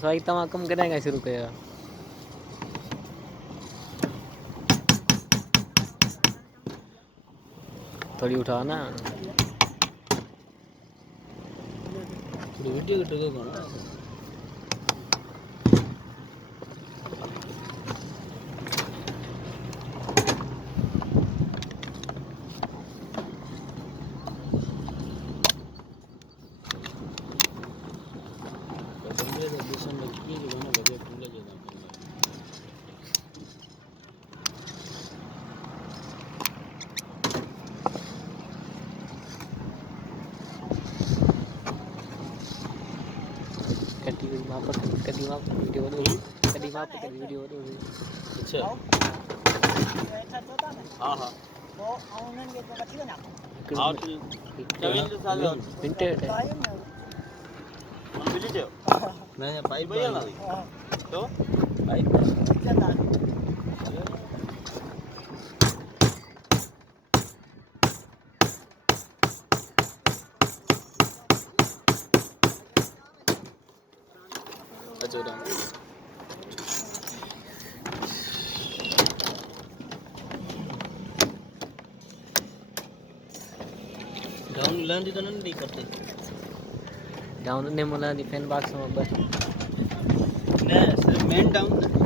सही तमा कम करेगा शुरू किया थोड़ी उठा ना थोड़ी वीडियो कट दो ना कदीमा वीडियो दो कदीमा पे वीडियो दो अच्छा हां हां वो ऑनलाइन के तो ठीक है ना हां चविन साल प्रिंटेड है मन मिली जाओ मैं पाइप भैया ना तो पाइप चलता अच्छा डाउन लैंड तो नहीं करते डाउन ने मुला दी फैन बॉक्स में बस नहीं मेन डाउन